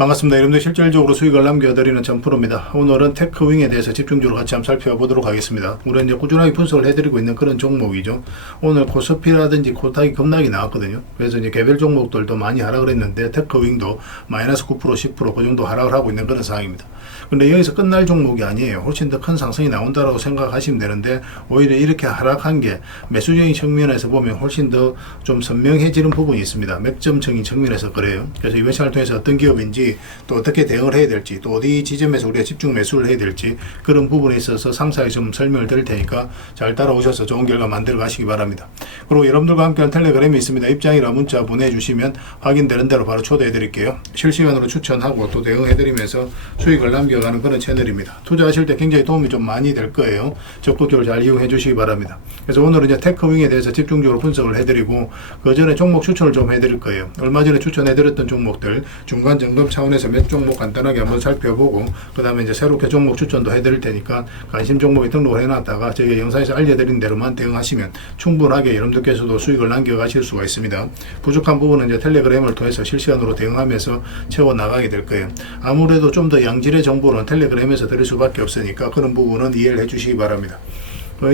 반갑습니다. 여러분들 실질적으로 수익을 남겨드리는 전프로입니다. 오늘은 테크윙에 대해서 집중적으로 같이 한번 살펴보도록 하겠습니다. 우리는 이제 꾸준하게 분석을 해드리고 있는 그런 종목이죠. 오늘 코스피라든지 코스닥이 급락이 나왔거든요. 그래서 이제 개별 종목들도 많이 하락을 했는데 테크윙도 마이너스 9%, 10% 그 정도 하락을 하고 있는 그런 상황입니다. 근데 여기서 끝날 종목이 아니에요. 훨씬 더 큰 상승이 나온다라고 생각하시면 되는데 오히려 이렇게 하락한 게 매수적인 측면에서 보면 훨씬 더 좀 선명해지는 부분이 있습니다. 맥점적인 측면에서 그래요. 그래서 이번 시간을 통해서 어떤 기업인지 또 어떻게 대응을 해야 될지 또 어디 지점에서 우리가 집중 매수를 해야 될지 그런 부분에 있어서 상세하게 좀 설명을 드릴 테니까 잘 따라오셔서 좋은 결과 만들어 가시기 바랍니다. 그리고 여러분들과 함께하는 텔레그램이 있습니다. 입장이나 문자 보내주시면 확인되는 대로 바로 초대해 드릴게요. 실시간으로 추천하고 또 대응해 드리면서 수익을 남겨가는 그런 채널입니다. 투자하실 때 굉장히 도움이 좀 많이 될 거예요. 적극적으로 잘 이용해 주시기 바랍니다. 그래서 오늘은 이제 테크윙에 대해서 집중적으로 분석을 해드리고 그 전에 종목 추천을 좀 해드릴 거예요. 얼마 전에 추천해드렸던 종목들 중간 점검 차원에서 몇 종목 간단하게 한번 살펴보고 그 다음에 이제 새롭게 종목 추천도 해드릴 테니까 관심 종목에 등록을 해놨다가 저희가 영상에서 알려드린 대로만 대응하시면 충분하게 여러분들께서도 수익을 남겨가실 수가 있습니다. 부족한 부분은 이제 텔레그램을 통해서 실시간으로 대응하면서 채워 나가게 될 거예요. 아무래도 좀 더 양질의 정보는 텔레그램에서 드릴 수밖에 없으니까 그런 부분은 이해를 해주시기 바랍니다.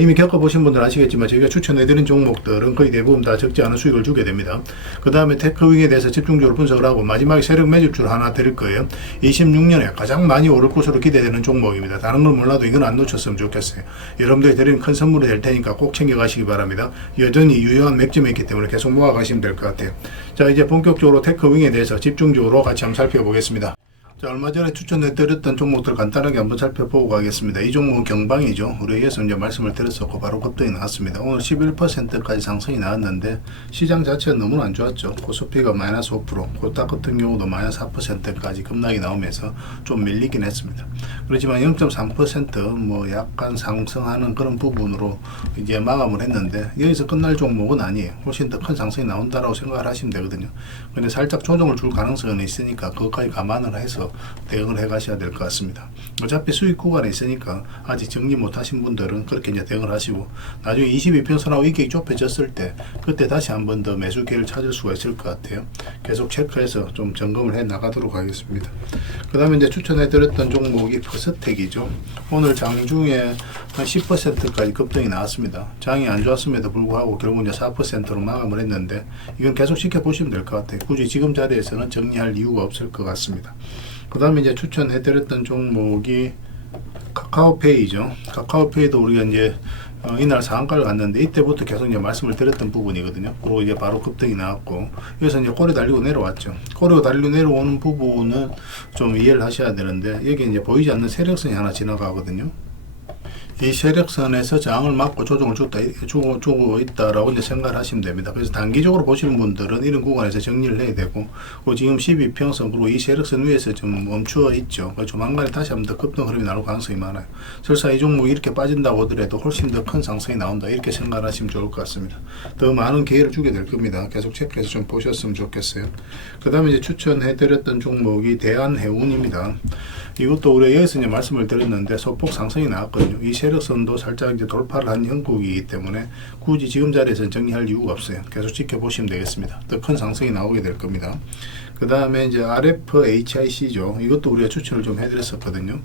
이미 겪어보신 분들은 아시겠지만 저희가 추천해드린 종목들은 거의 대부분 다 적지 않은 수익을 주게 됩니다. 그 다음에 테크윙에 대해서 집중적으로 분석을 하고 마지막에 세력 매집줄 하나 드릴 거예요. 26년에 가장 많이 오를 것으로 기대되는 종목입니다. 다른 걸 몰라도 이건 안 놓쳤으면 좋겠어요. 여러분들이 드리는 큰 선물이 될 테니까 꼭 챙겨가시기 바랍니다. 여전히 유효한 맥점이 있기 때문에 계속 모아가시면 될 것 같아요. 자, 이제 본격적으로 테크윙에 대해서 집중적으로 같이 한번 살펴보겠습니다. 자, 얼마 전에 추천해드렸던 종목들 간단하게 한번 살펴보고 가겠습니다. 이 종목은 경방이죠. 우리 위에서 이제 말씀을 드렸었고 바로 급등이 나왔습니다. 오늘 11%까지 상승이 나왔는데 시장 자체가 너무 안 좋았죠. 코스피가 마이너스 5%, 코스닥 같은 경우도 마이너스 4%까지 급락이 나오면서 좀 밀리긴 했습니다. 그렇지만 0.3% 약간 상승하는 그런 부분으로 이제 마감을 했는데 여기서 끝날 종목은 아니에요. 훨씬 더 큰 상승이 나온다라고 생각을 하시면 되거든요. 근데 살짝 조정을 줄 가능성은 있으니까 그것까지 감안을 해서 대응을 해 가셔야 될 것 같습니다. 어차피 수익 구간에 있으니까 아직 정리 못 하신 분들은 그렇게 이제 대응을 하시고 나중에 22평선하고 이익이 좁혀졌을 때 그때 다시 한 번 더 매수 기회를 찾을 수가 있을 것 같아요. 계속 체크해서 좀 점검을 해 나가도록 하겠습니다. 그 다음에 이제 추천해 드렸던 종목이 퍼스텍이죠. 오늘 장중에 한 10%까지 급등이 나왔습니다. 장이 안 좋았음에도 불구하고 결국 이제 4%로 마감을 했는데 이건 계속 지켜보시면 될 것 같아요. 굳이 지금 자리에서는 정리할 이유가 없을 것 같습니다. 그 다음에 이제 추천해드렸던 종목이 카카오페이죠. 카카오페이도 우리가 이제 이날 상한가를 갔는데 이때부터 계속 이제 말씀을 드렸던 부분이거든요. 그리고 이제 바로 급등이 나왔고 여기서 이제 꼬리 달리고 내려왔죠. 꼬리 달리고 내려오는 부분은 좀 이해를 하셔야 되는데 여기 이제 보이지 않는 세력선이 하나 지나가거든요. 이 세력선에서 저항을 막고 조정을 주고 있다라고 이제 생각을 하시면 됩니다. 그래서 단기적으로 보시는 분들은 이런 구간에서 정리를 해야 되고, 지금 12평선 그리고 이 세력선 위에서 좀 멈추어 있죠. 조만간에 다시 한번 더 급등 흐름이 나올 가능성이 많아요. 설사 이 종목이 이렇게 빠진다고 하더라도 훨씬 더 큰 상승이 나온다 이렇게 생각을 하시면 좋을 것 같습니다. 더 많은 기회를 주게 될 겁니다. 계속 체크해서 좀 보셨으면 좋겠어요. 그 다음에 이제 추천해드렸던 종목이 대한해운입니다. 이것도 우리가 여기서 이제 말씀을 드렸는데 소폭 상승이 나왔거든요. 이 세력선도 살짝 이제 돌파를 한 형국이기 때문에 굳이 지금 자리에서 정리할 이유가 없어요. 계속 지켜보시면 되겠습니다. 더 큰 상승이 나오게 될 겁니다. 그 다음에 이제 RFHIC죠. 이것도 우리가 추천을 좀 해드렸었거든요.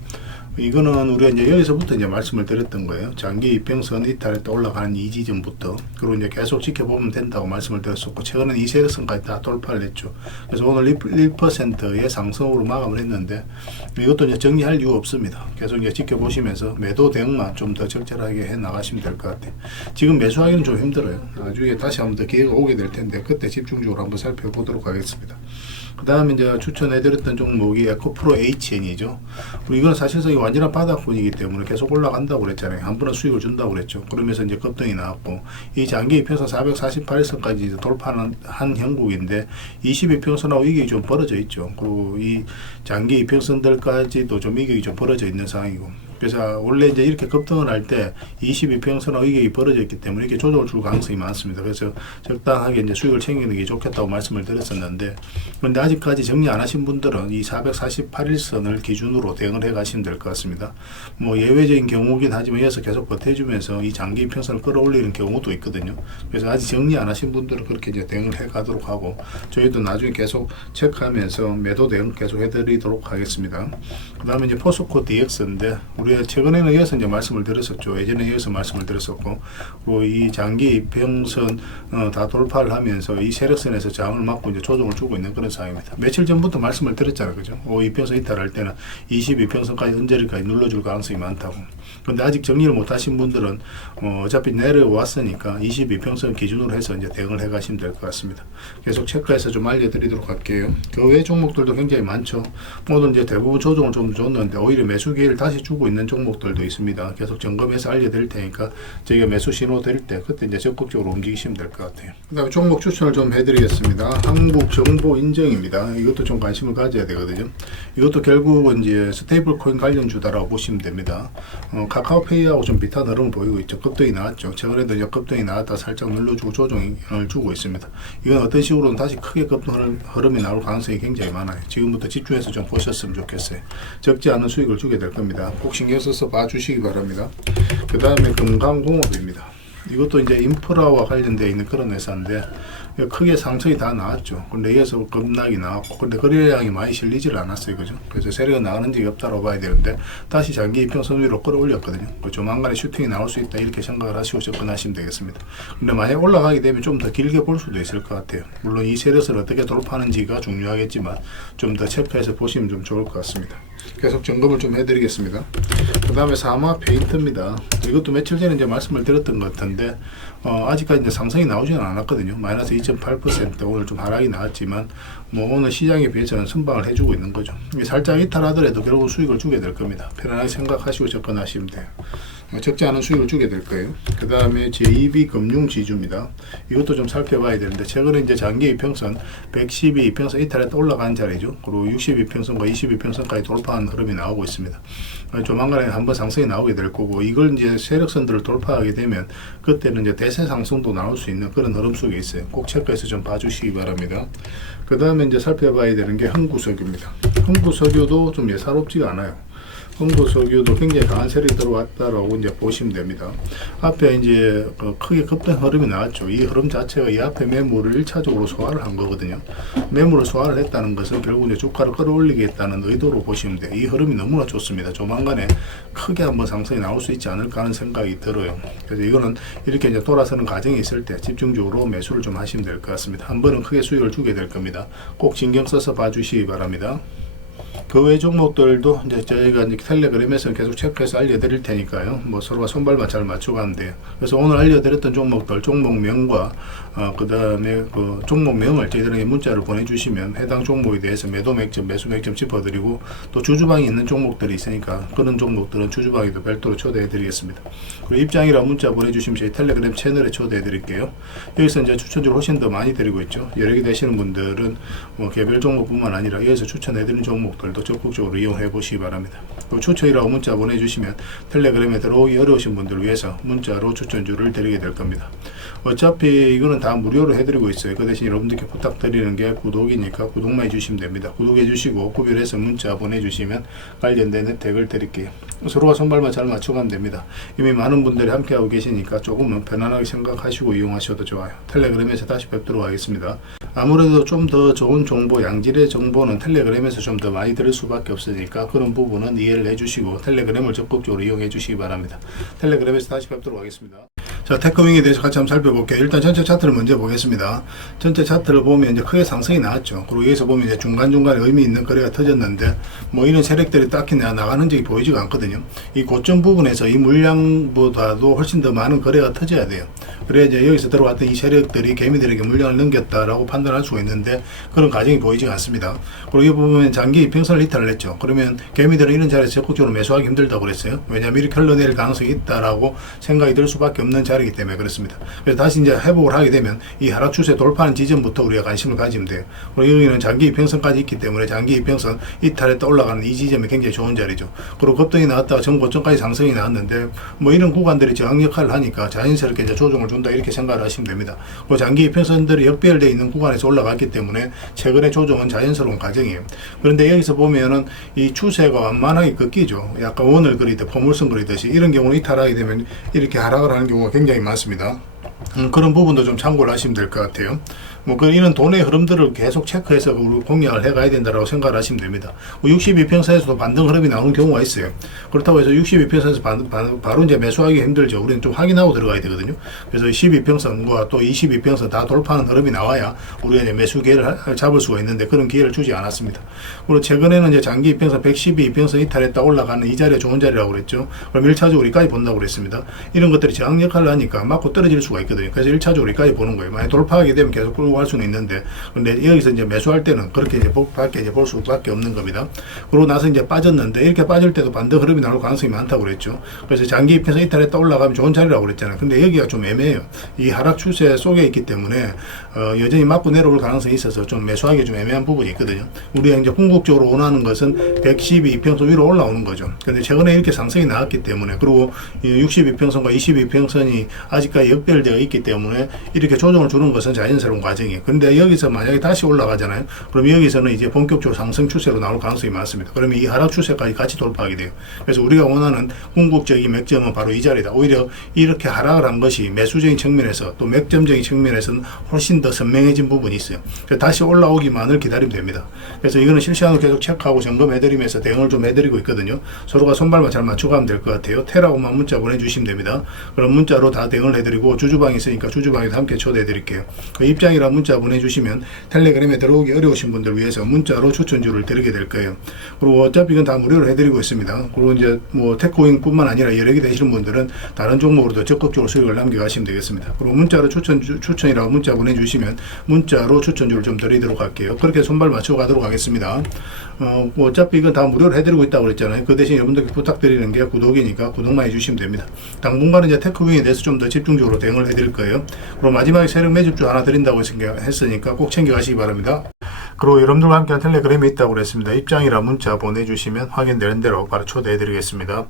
이거는 우리가 이제 여기서부터 이제 말씀을 드렸던 거예요. 장기 이평선 이탈에 또 올라가는 이 지점부터 그리고 이제 계속 지켜보면 된다고 말씀을 드렸었고 최근에 이 세력선까지 다 돌파를 했죠. 그래서 오늘 1%의 상승으로 마감을 했는데 이것도 이제 정리할 이유 없습니다. 계속 이제 지켜보시면서 매도 대응만 좀 더 적절하게 해 나가시면 될 것 같아요. 지금 매수하기는 좀 힘들어요. 나중에 다시 한번 더 기회가 오게 될 텐데 그때 집중적으로 한번 살펴보도록 하겠습니다. 그 다음에 이제 추천해드렸던 종목이 에코프로 HN이죠. 이건 사실상 완전한 바닥권이기 때문에 계속 올라간다고 그랬잖아요. 한 번은 수익을 준다고 그랬죠. 그러면서 이제 급등이 나왔고, 이 장기 이평선 448선까지 돌파한 한 형국인데 22평선하고 이격이 좀 벌어져 있죠. 그리고 이 장기 이평선들까지도 좀 이격이 좀 벌어져 있는 상황이고, 그래서 원래 이제 이렇게 급등을 할 때 22평선 의격이 벌어져 있기 때문에 이렇게 조정을 줄 가능성이 많습니다. 그래서 적당하게 이제 수익을 챙기는 게 좋겠다고 말씀을 드렸었는데, 그런데 아직까지 정리 안 하신 분들은 이 448일선을 기준으로 대응을 해 가시면 될 것 같습니다. 뭐 예외적인 경우긴 하지만 이어서 계속 버텨주면서 이 장기 평선을 끌어올리는 경우도 있거든요. 그래서 아직 정리 안 하신 분들은 그렇게 이제 대응을 해 가도록 하고, 저희도 나중에 계속 체크하면서 매도 대응 계속 해드리도록 하겠습니다. 그 다음에 이제 포스코 DX인데, 우리가 최근에는 이어서 이제 말씀을 드렸었죠. 예전에 이어서 말씀을 드렸었고, 그리고 이 장기 평선 다 돌파를 하면서 이 세력선에서 저항을 막고 이제 조정을 주고 있는 그런 상황입니다. 며칠 전부터 말씀을 드렸잖아요, 그죠? 이평선 이탈할 때는 22평선까지 언저리까지 눌러줄 가능성이 많다고. 근데 아직 정리를 못 하신 분들은 어차피 내려왔으니까 22평선 기준으로 해서 이제 대응을 해 가시면 될 것 같습니다. 계속 체크해서 좀 알려드리도록 할게요. 그 외 종목들도 굉장히 많죠. 오늘 이제 대부분 조정을 좀 줬는데 오히려 매수 기회를 다시 주고 있는 종목들도 있습니다. 계속 점검해서 알려드릴 테니까 저희가 매수 신호 드릴 때 그때 이제 적극적으로 움직이시면 될 것 같아요. 그 다음에 종목 추천을 좀 해드리겠습니다. 한국정보인증입니다. 이것도 좀 관심을 가져야 되거든요. 이것도 결국은 이제 스테이블 코인 관련주다라고 보시면 됩니다. 카카오페이하고 좀 비슷한 흐름을 보이고 있죠. 급등이 나왔죠. 최근에도 이제 급등이 나왔다 살짝 눌러주고 조정을 주고 있습니다. 이건 어떤 식으로는 다시 크게 급등 흐름이 나올 가능성이 굉장히 많아요. 지금부터 집중해서 좀 보셨으면 좋겠어요. 적지 않은 수익을 주게 될 겁니다. 꼭 신경 써서 봐주시기 바랍니다. 그 다음에 금강공업입니다. 이것도 이제 인프라와 관련되어 있는 그런 회사인데 크게 상승이 다 나왔죠. 근데 이어서 급락이 나왔고, 근데 거래량이 많이 실리질 않았어요, 그죠? 그래서 세력이 나가는 적이 없다고 봐야 되는데 다시 장기 이평선 위로 끌어올렸거든요. 조만간에 슈팅이 나올 수 있다 이렇게 생각을 하시고 접근하시면 되겠습니다. 근데 만약 올라가게 되면 좀 더 길게 볼 수도 있을 것 같아요. 물론 이 세력을 어떻게 돌파하는지가 중요하겠지만 좀 더 체크해서 보시면 좀 좋을 것 같습니다. 계속 점검을 좀 해드리겠습니다. 그 다음에 사마 페인트입니다. 이것도 며칠 전에 이제 말씀을 드렸던 것 같은데 아직까지 이제 상승이 나오지는 않았거든요. 마이너스 2.8% 오늘 좀 하락이 나왔지만 뭐 오늘 시장에 비해서는 선방을 해주고 있는 거죠. 살짝 이탈하더라도 결국 수익을 주게 될 겁니다. 편안하게 생각하시고 접근하시면 돼요. 적지 않은 수익을 주게 될 거예요. 그 다음에 JB 금융지주입니다. 이것도 좀 살펴봐야 되는데 최근에 이제 장기 이평선 112 이평선 이탈했다 올라간 자리죠. 그리고 62평선과 22평선까지 돌파한 흐름이 나오고 있습니다. 조만간에 한번 상승이 나오게 될 거고, 이걸 이제 세력선들을 돌파하게 되면 그때는 이제 대세 상승도 나올 수 있는 그런 흐름 속에 있어요. 꼭 체크해서 좀 봐주시기 바랍니다. 그 다음에 이제 살펴봐야 되는 게 흥구석유입니다. 흥구석유도 좀 예사롭지가 않아요. 흥구석유도 굉장히 강한 세력이 들어왔다라고 이제 보시면 됩니다. 앞에 이제 크게 급등 흐름이 나왔죠. 이 흐름 자체가 이 앞에 매물을 1차적으로 소화를 한 거거든요. 매물을 소화를 했다는 것은 결국 이제 주가를 끌어올리겠다는 의도로 보시면 돼요. 이 흐름이 너무나 좋습니다. 조만간에 크게 한번 상승이 나올 수 있지 않을까 하는 생각이 들어요. 그래서 이거는 이렇게 이제 돌아서는 과정이 있을 때 집중적으로 매수를 좀 하시면 될 것 같습니다. 한 번은 크게 수익을 주게 될 겁니다. 꼭 신경 써서 봐주시기 바랍니다. 그 외 종목들도 이제 저희가 이제 텔레그램에서 계속 체크해서 알려드릴 테니까요. 뭐 서로가 손발만 잘 맞춰가면 돼요. 그래서 오늘 알려드렸던 종목들, 종목명과 그 다음에 그 종목명을 저희들에게 문자를 보내주시면 해당 종목에 대해서 매도 맥점, 매수 맥점 짚어드리고, 또 주주방이 있는 종목들이 있으니까 그런 종목들은 주주방에도 별도로 초대해드리겠습니다. 그리고 입장이라 문자 보내주시면 저희 텔레그램 채널에 초대해드릴게요. 여기서 이제 추천주를 훨씬 더 많이 드리고 있죠. 여러 개 되시는 분들은 뭐 개별 종목뿐만 아니라 여기서 추천해드리는 종목들도 적극적으로 이용해 보시기 바랍니다. 추천이라고 문자 보내주시면 텔레그램에 들어오기 어려우신 분들을 위해서 문자로 추천주를 드리게 될 겁니다. 어차피 이거는 다 무료로 해드리고 있어요. 그 대신 여러분들께 부탁드리는 게 구독이니까 구독만 해주시면 됩니다. 구독해 주시고 구별해서 문자 보내주시면 관련된 혜택을 드릴게요. 서로가 손발만 잘 맞춰가면 됩니다. 이미 많은 분들이 함께하고 계시니까 조금은 편안하게 생각하시고 이용하셔도 좋아요. 텔레그램에서 다시 뵙도록 하겠습니다. 아무래도 좀 더 좋은 정보, 양질의 정보는 텔레그램에서 좀 더 많이 들을 수밖에 없으니까 그런 부분은 이해를 해주시고 텔레그램을 적극적으로 이용해 주시기 바랍니다. 텔레그램에서 다시 뵙도록 하겠습니다. 자, 테크윙에 대해서 같이 한번 살펴볼게요. 일단 전체 차트를 먼저 보겠습니다. 전체 차트를 보면 이제 크게 상승이 나왔죠. 그리고 여기서 보면 이제 중간중간에 의미 있는 거래가 터졌는데 뭐 이런 세력들이 딱히 나가는 적이 보이지가 않거든요. 이 고점 부분에서 이 물량보다도 훨씬 더 많은 거래가 터져야 돼요. 그래야 이제 여기서 들어왔던 이 세력들이 개미들에게 물량을 넘겼다라고 판단할 수가 있는데 그런 과정이 보이지가 않습니다. 그리고 이 부분은 장기 이평선을 이탈을 했죠. 그러면 개미들은 이런 자리에서 적극적으로 매수하기 힘들다고 그랬어요. 왜냐하면 이렇게 흘러내릴 가능성이 있다라고 생각이 들 수밖에 없는 자리이기 때문에 그렇습니다. 그래서 다시 이제 회복을 하게 되면 이 하락 추세 돌파하는 지점부터 우리가 관심을 가지면 돼요. 그리고 여기는 장기 이평선까지 있기 때문에 장기 이평선 이탈했다 올라가는 이 지점이 굉장히 좋은 자리죠. 그리고 급등이 나왔다가 전고점까지 상승이 나왔는데 뭐 이런 구간들이 저항 역할을 하니까 자연스럽게 이제 조정을 준다 이렇게 생각을 하시면 됩니다. 그리고 장기 이평선들이 역배열되어 있는 구간에서 올라갔기 때문에 최근의 조정은 자연스러운 과정이에요. 그런데 여기서 보면은 이 추세가 완만하게 꺾이죠. 약간 원을 그리듯 포물선 그리듯이 이런 경우는 이탈하게 되면 이렇게 하락을 하는 경우가 굉장히 많습니다. 그런 부분도 좀 참고를 하시면 될 것 같아요. 뭐 이런 돈의 흐름들을 계속 체크해서 공략을 해가야 된다고 생각을 하시면 됩니다. 62평선에서도 반등 흐름이 나오는 경우가 있어요. 그렇다고 해서 62평선에서 바로 이제 매수하기 힘들죠. 우리는 좀 확인하고 들어가야 되거든요. 그래서 12평선과 또 22평선 다 돌파하는 흐름이 나와야 우리가 이제 매수 기회를 잡을 수가 있는데 그런 기회를 주지 않았습니다. 그리고 최근에는 이제 장기 이평선 112평선 이탈했다 올라가는 이 자리가 좋은 자리라고 그랬죠. 그럼 1차적으로 여기까지 본다고 그랬습니다. 이런 것들이 저항 역할을 하니까 맞고 떨어질 수가 있거든요. 그래서 1차적으로 여기까지 보는 거예요. 만약 돌파하게 되면 계속 끌고 갈 수는 있는데, 근데 여기서 이제 매수할 때는 그렇게 이제 밖에 이제 볼 수밖에 없는 겁니다. 그러고 나서 이제 빠졌는데, 이렇게 빠질 때도 반등 흐름이 나올 가능성이 많다고 그랬죠. 그래서 장기 입혀서 이탈했다 올라가면 좋은 자리라고 그랬잖아요. 근데 여기가 좀 애매해요. 이 하락 추세 속에 있기 때문에 여전히 맞고 내려올 가능성이 있어서 좀 매수하기 좀 애매한 부분이 있거든요. 우리가 이제 궁극적으로 원하는 것은 112평선 위로 올라오는 거죠. 근데 최근에 이렇게 상승이 나왔기 때문에, 그리고 62평선과 22평선이 아직까지 역별되어 있기 때문에 이렇게 조정을 주는 것은 자연스러운 과정이에요. 그런데 여기서 만약에 다시 올라가잖아요. 그럼 여기서는 이제 본격적으로 상승 추세로 나올 가능성이 많습니다. 그러면 이 하락 추세까지 같이 돌파하게 돼요. 그래서 우리가 원하는 궁극적인 맥점은 바로 이 자리다. 오히려 이렇게 하락을 한 것이 매수적인 측면에서 또 맥점적인 측면에서는 훨씬 더 선명해진 부분이 있어요. 그래서 다시 올라오기만을 기다리면 됩니다. 그래서 이거는 실시간으로 계속 체크하고 점검해드리면서 대응을 좀 해드리고 있거든요. 서로가 손발만 잘 맞춰가면 될 것 같아요. 테라고만 문자 보내주시면 됩니다. 그럼 문자로 다 대응을 해드리고 주주방이 있으니까 주주방에도 함께 초대해드릴게요. 그 입장이라 문자 보내주시면 텔레그램에 들어오기 어려우신 분들 위해서 문자로 추천주를 드리게 될 거예요. 그리고 어차피 이건 다 무료로 해드리고 있습니다. 그리고 이제 뭐 테크윙뿐만 아니라 여러 개 되시는 분들은 다른 종목으로도 적극적으로 수익을 남겨가시면 되겠습니다. 그리고 문자로 추천이라고 문자 보내주시면 문자로 추천주를 좀 드리도록 할게요. 그렇게 손발 맞춰 가도록 하겠습니다. 뭐 어차피 이건 다 무료로 해드리고 있다고 그랬잖아요. 그 대신 여러분들께 부탁드리는 게 구독이니까 구독만 해주시면 됩니다. 당분간은 이제 테크윙에 대해서 좀 더 집중적으로 대응을 해드릴 거예요. 그리고 마지막에 세력 매집주 하나 드린다고 했으니까 꼭 챙겨가시기 바랍니다. 그리고 여러분들과 함께한 텔레그램이 있다고 그랬습니다. 입장이라 문자 보내주시면 확인되는 대로 바로 초대해드리겠습니다.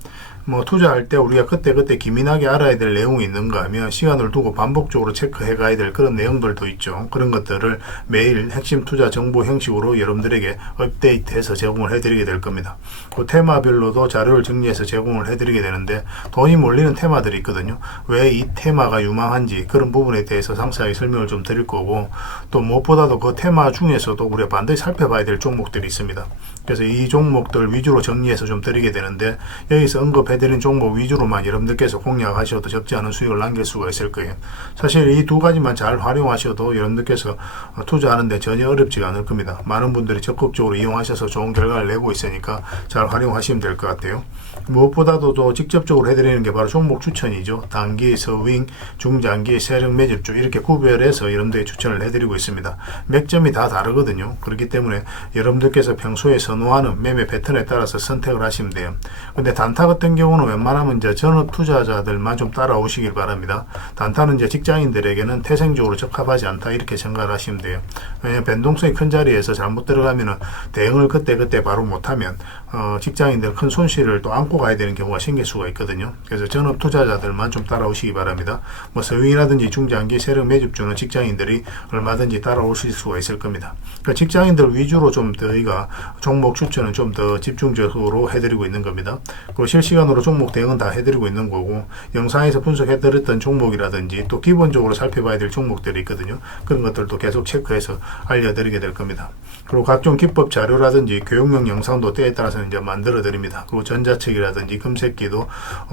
뭐 투자할 때 우리가 그때 기민하게 알아야 될 내용이 있는가 하면 시간을 두고 반복적으로 체크해 가야 될 그런 내용들도 있죠. 그런 것들을 매일 핵심 투자 정보 형식으로 여러분들에게 업데이트해서 제공을 해드리게 될 겁니다. 그 테마별로도 자료를 정리해서 제공을 해드리게 되는데 돈이 몰리는 테마들이 있거든요. 왜 이 테마가 유망한지 그런 부분에 대해서 상세하게 설명을 좀 드릴 거고, 또 무엇보다도 그 테마 중에서도 우리가 반드시 살펴봐야 될 종목들이 있습니다. 그래서 이 종목들 위주로 정리해서 좀 드리게 되는데, 여기서 언급해드린 종목 위주로만 여러분들께서 공략하셔도 적지 않은 수익을 남길 수가 있을 거예요. 사실 이 두 가지만 잘 활용하셔도 여러분들께서 투자하는데 전혀 어렵지가 않을 겁니다. 많은 분들이 적극적으로 이용하셔서 좋은 결과를 내고 있으니까 잘 활용하시면 될 것 같아요. 무엇보다도 또 직접적으로 해드리는 게 바로 종목 추천이죠. 단기, 서윙, 중장기, 세력 매집주 이렇게 구별해서 여러분들에게 추천을 해드리고 있습니다. 맥점이 다 다르거든요. 그렇기 때문에 여러분들께서 평소에 선호하는 매매 패턴에 따라서 선택을 하시면 돼요. 근데 단타 같은 경우는 웬만하면 이제 전업 투자자들만 좀 따라오시길 바랍니다. 단타는 이제 직장인들에게는 태생적으로 적합하지 않다 이렇게 생각을 하시면 돼요. 왜냐하면 변동성이 큰 자리에서 잘못 들어가면 대응을 그때 바로 못하면 직장인들 큰 손실을 또 안고 가야 되는 경우가 생길 수가 있거든요. 그래서 전업 투자자들만 좀 따라오시기 바랍니다. 뭐 서윙이라든지 중장기 세력 매집주는 직장인들이 얼마든지 따라오실 수가 있을 겁니다. 그러니까 직장인들 위주로 좀 저희가 종목 추천은 좀 더 집중적으로 해드리고 있는 겁니다. 그리고 실시간으로 종목 대응은 다 해드리고 있는 거고, 영상에서 분석해드렸던 종목이라든지 또 기본적으로 살펴봐야 될 종목들이 있거든요. 그런 것들도 계속 체크해서 알려드리게 될 겁니다. 그리고 각종 기법 자료라든지 교육용 영상도 때에 따라서 이제 만들어 드립니다. 그리고 전자책이라든지 금색기도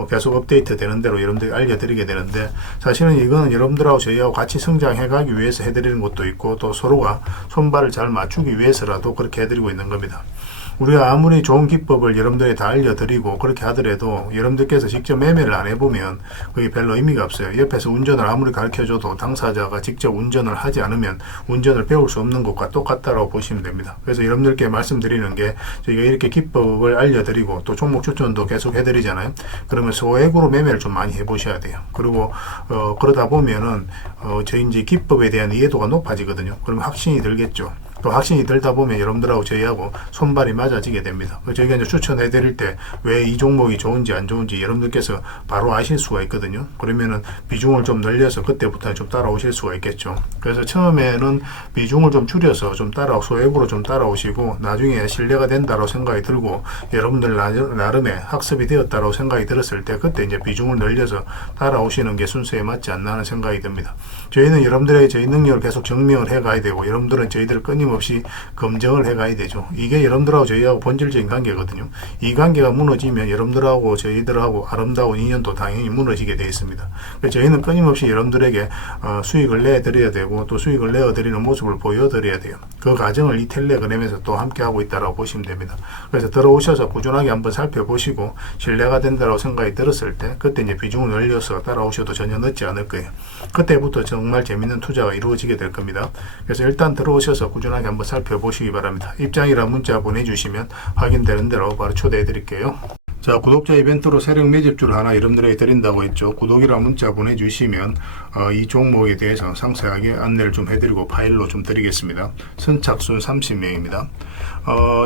계속 업데이트 되는 대로 여러분들이 알려드리게 되는데, 사실은 이거는 여러분들하고 저희하고 같이 성장해 가기 위해서 해드리는 것도 있고, 또 서로가 손발을 잘 맞추기 위해서라도 그렇게 해드리고 있는 겁니다. 우리가 아무리 좋은 기법을 여러분들이 다 알려드리고 그렇게 하더라도 여러분들께서 직접 매매를 안 해보면 그게 별로 의미가 없어요. 옆에서 운전을 아무리 가르쳐줘도 당사자가 직접 운전을 하지 않으면 운전을 배울 수 없는 것과 똑같다고 보시면 됩니다. 그래서 여러분들께 말씀드리는 게 저희가 이렇게 기법을 알려드리고 또 종목 추천도 계속 해드리잖아요. 그러면 소액으로 매매를 좀 많이 해보셔야 돼요. 그리고 그러다 보면은 저희 이제 기법에 대한 이해도가 높아지거든요. 그러면 확신이 들겠죠. 또 확신이 들다 보면 여러분들하고 저희하고 손발이 맞아지게 됩니다. 저희가 이제 추천해 드릴 때 왜 이 종목이 좋은지 안 좋은지 여러분들께서 바로 아실 수가 있거든요. 그러면은 비중을 좀 늘려서 그때부터 좀 따라오실 수가 있겠죠. 그래서 처음에는 비중을 좀 줄여서 좀 소액으로 좀 따라오시고 나중에 신뢰가 된다고 생각이 들고 여러분들 나름의 학습이 되었다고 생각이 들었을 때 그때 이제 비중을 늘려서 따라오시는 게 순서에 맞지 않나 하는 생각이 듭니다. 저희는 여러분들의 저희 능력을 계속 증명을 해 가야 되고 여러분들은 저희들을 끊임없이 검증을 해 가야 되죠. 이게 여러분들하고 저희하고 본질적인 관계거든요. 이 관계가 무너지면 여러분들하고 저희들하고 아름다운 인연도 당연히 무너지게 되어 있습니다. 그래서 저희는 끊임없이 여러분들에게 수익을 내드려야 되고 또 수익을 내어드리는 모습을 보여드려야 돼요. 그 과정을 이 텔레그램에서 또 함께 하고 있다고 보시면 됩니다. 그래서 들어오셔서 꾸준하게 한번 살펴보시고 신뢰가 된다고 생각이 들었을 때 그때 이제 비중을 늘려서 따라오셔도 전혀 늦지 않을 거예요. 그때부터 정말 재밌는 투자가 이루어지게 될 겁니다. 그래서 일단 들어오셔서 꾸준하게 한번 살펴보시기 바랍니다. 입장이랑 문자 보내주시면 확인되는 대로 바로 초대해 드릴게요. 자, 구독자 이벤트로 세력 매집주를 하나 여러분들에게 드린다고 했죠. 구독이랑 문자 보내주시면 이 종목에 대해서 상세하게 안내를 좀 해드리고 파일로 좀 드리겠습니다. 선착순 30명입니다.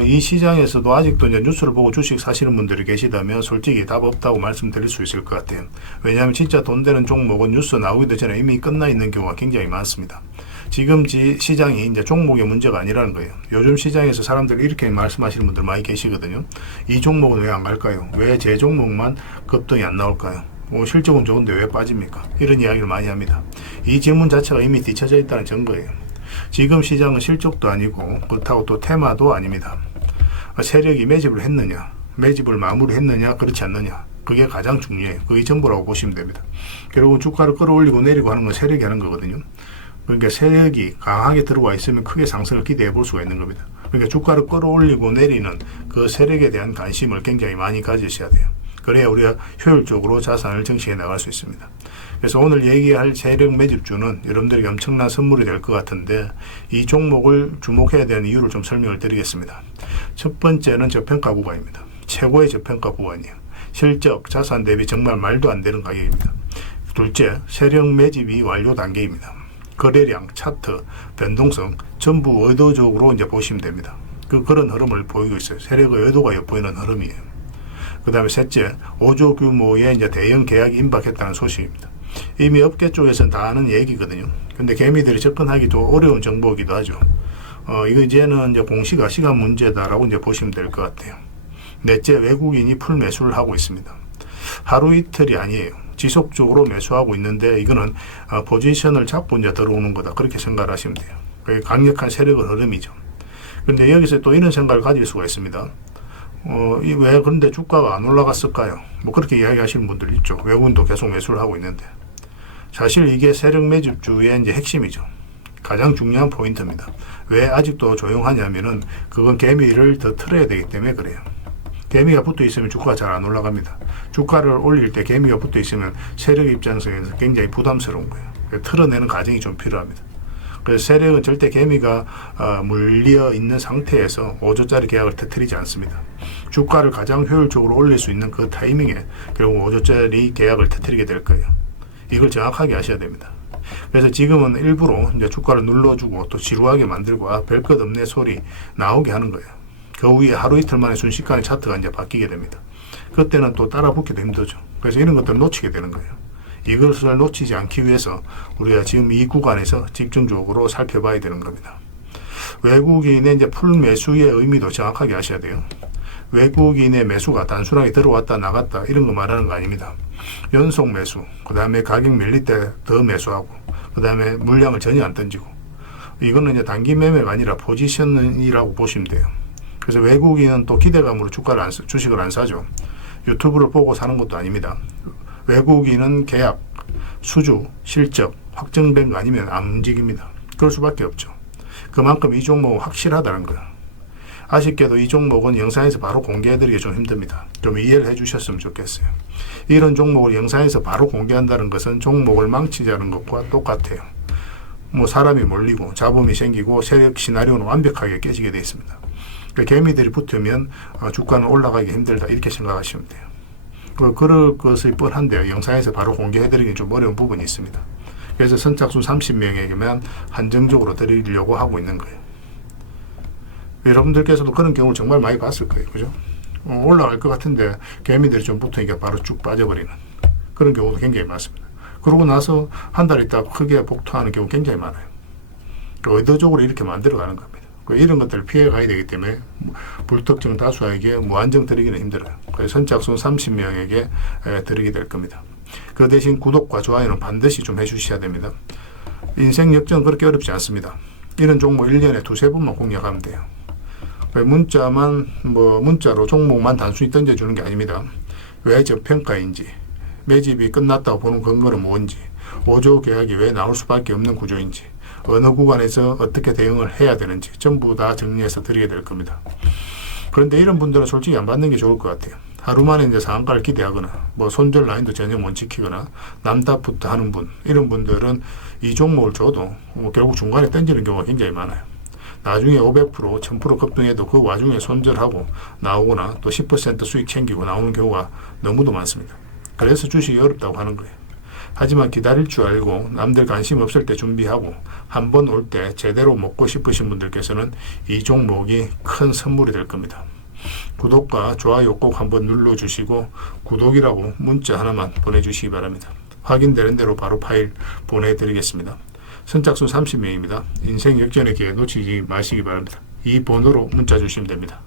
이 시장에서도 아직도 이제 뉴스를 보고 주식 사시는 분들이 계시다면 솔직히 답 없다고 말씀드릴 수 있을 것 같아요. 왜냐하면 진짜 돈 되는 종목은 뉴스 나오기도 전에 이미 끝나 있는 경우가 굉장히 많습니다. 지금 시장이 이제 종목의 문제가 아니라는 거예요. 요즘 시장에서 사람들이 이렇게 말씀하시는 분들 많이 계시거든요. 이 종목은 왜 안 갈까요? 왜 제 종목만 급등이 안 나올까요? 실적은 좋은데 왜 빠집니까? 이런 이야기를 많이 합니다. 이 질문 자체가 이미 뒤쳐져 있다는 증거예요. 지금 시장은 실적도 아니고 그렇다고 또 테마도 아닙니다. 세력이 매집을 했느냐, 매집을 마무리했느냐, 그렇지 않느냐. 그게 가장 중요해요. 그게 전부라고 보시면 됩니다. 결국은 주가를 끌어올리고 내리고 하는 건 세력이 하는 거거든요. 그러니까 세력이 강하게 들어와 있으면 크게 상승을 기대해 볼 수가 있는 겁니다. 그러니까 주가를 끌어올리고 내리는 그 세력에 대한 관심을 굉장히 많이 가지셔야 돼요. 그래야 우리가 효율적으로 자산을 정치해 나갈 수 있습니다. 그래서 오늘 얘기할 세력 매집주는 여러분들에게 엄청난 선물이 될 것 같은데 이 종목을 주목해야 되는 이유를 좀 설명을 드리겠습니다. 첫 번째는 저평가 구간입니다. 최고의 저평가 구간이에요. 실적, 자산 대비 정말 말도 안 되는 가격입니다. 둘째, 세력 매집이 완료 단계입니다. 거래량, 차트, 변동성 전부 의도적으로 이제 보시면 됩니다. 그런 흐름을 보이고 있어요. 세력의 의도가 엿보이는 흐름이에요. 그 다음에 셋째, 5조 규모의 이제 대형 계약이 임박했다는 소식입니다. 이미 업계 쪽에서는 다 아는 얘기거든요. 근데 개미들이 접근하기 좀 어려운 정보이기도 하죠. 이거 이제는 이제 공시가 시간 문제다라고 이제 보시면 될 것 같아요. 넷째, 외국인이 풀 매수를 하고 있습니다. 하루 이틀이 아니에요. 지속적으로 매수하고 있는데 이거는 포지션을 잡고 이제 들어오는 거다. 그렇게 생각을 하시면 돼요. 그게 강력한 세력의 흐름이죠. 근데 여기서 또 이런 생각을 가질 수가 있습니다. 왜 그런데 주가가 안 올라갔을까요? 뭐 그렇게 이야기하시는 분들 있죠. 외국인도 계속 매수를 하고 있는데. 사실 이게 세력 매집주의 이제 핵심이죠. 가장 중요한 포인트입니다. 왜 아직도 조용하냐면은 그건 개미를 더 틀어야 되기 때문에 그래요. 개미가 붙어 있으면 주가가 잘 안 올라갑니다. 주가를 올릴 때 개미가 붙어 있으면 세력 입장에서 굉장히 부담스러운 거예요. 틀어내는 과정이 좀 필요합니다. 그래서 세력은 절대 개미가 물려 있는 상태에서 5조짜리 계약을 터뜨리지 않습니다. 주가를 가장 효율적으로 올릴 수 있는 그 타이밍에 결국 5조짜리 계약을 터뜨리게 될 거예요. 이걸 정확하게 아셔야 됩니다. 그래서 지금은 일부러 이제 주가를 눌러주고 또 지루하게 만들고 별 것 없네 소리 나오게 하는 거예요. 그 후에 하루 이틀 만에 순식간에 차트가 이제 바뀌게 됩니다. 그때는 또 따라붙기도 힘들죠. 그래서 이런 것들을 놓치게 되는 거예요. 이것을 놓치지 않기 위해서 우리가 지금 이 구간에서 집중적으로 살펴봐야 되는 겁니다. 외국인의 이제 풀 매수의 의미도 정확하게 아셔야 돼요. 외국인의 매수가 단순하게 들어왔다 나갔다 이런 거 말하는 거 아닙니다. 연속 매수, 그 다음에 가격 밀릴 때 더 매수하고, 그 다음에 물량을 전혀 안 던지고, 이거는 이제 단기 매매가 아니라 포지션이라고 보시면 돼요. 그래서 외국인은 또 기대감으로 주식을 안 사죠. 유튜브를 보고 사는 것도 아닙니다. 외국인은 계약, 수주, 실적, 확정된 거 아니면 안 움직입니다. 그럴 수밖에 없죠. 그만큼 이 종목은 확실하다는 거예요. 아쉽게도 이 종목은 영상에서 바로 공개해드리기 좀 힘듭니다. 좀 이해를 해주셨으면 좋겠어요. 이런 종목을 영상에서 바로 공개한다는 것은 종목을 망치자는 것과 똑같아요. 뭐 사람이 몰리고 잡음이 생기고 세력 시나리오는 완벽하게 깨지게 되어 있습니다. 그러니까 개미들이 붙으면 주가는 올라가기 힘들다 이렇게 생각하시면 돼요. 그럴 것이 뻔한데요. 영상에서 바로 공개해드리기 좀 어려운 부분이 있습니다. 그래서 선착순 30명에게만 한정적으로 드리려고 하고 있는 거예요. 여러분들께서도 그런 경우를 정말 많이 봤을 거예요. 그죠? 올라갈 것 같은데 개미들이 좀 붙으니까 바로 쭉 빠져버리는 그런 경우도 굉장히 많습니다. 그러고 나서 한 달 있다가 크게 복토하는 경우 굉장히 많아요. 의도적으로 이렇게 만들어가는 겁니다. 이런 것들을 피해 가야 되기 때문에 불특정 다수에게 무한정 드리기는 힘들어요. 그래서 선착순 30명에게 드리게 될 겁니다. 그 대신 구독과 좋아요는 반드시 좀 해주셔야 됩니다. 인생 역전은 그렇게 어렵지 않습니다. 이런 종목 1년에 두세 번만 공략하면 돼요. 문자로 종목만 단순히 던져주는 게 아닙니다. 왜 저평가인지, 매집이 끝났다고 보는 근거는 뭔지, 5조 계약이 왜 나올 수밖에 없는 구조인지, 어느 구간에서 어떻게 대응을 해야 되는지 전부 다 정리해서 드리게 될 겁니다. 그런데 이런 분들은 솔직히 안 받는 게 좋을 것 같아요. 하루 만에 이제 상한가를 기대하거나 손절 라인도 전혀 못 지키거나 남답부터 하는 분, 이런 분들은 이 종목을 줘도 결국 중간에 던지는 경우가 굉장히 많아요. 나중에 500%, 1000% 급등해도 그 와중에 손절하고 나오거나 또 10% 수익 챙기고 나오는 경우가 너무도 많습니다. 그래서 주식이 어렵다고 하는 거예요. 하지만 기다릴 줄 알고 남들 관심 없을 때 준비하고 한 번 올 때 제대로 먹고 싶으신 분들께서는 이 종목이 큰 선물이 될 겁니다. 구독과 좋아요 꼭 한번 눌러주시고 구독이라고 문자 하나만 보내주시기 바랍니다. 확인되는 대로 바로 파일 보내드리겠습니다. 선착순 30명입니다. 인생 역전의 기회 놓치지 마시기 바랍니다. 이 번호로 문자 주시면 됩니다.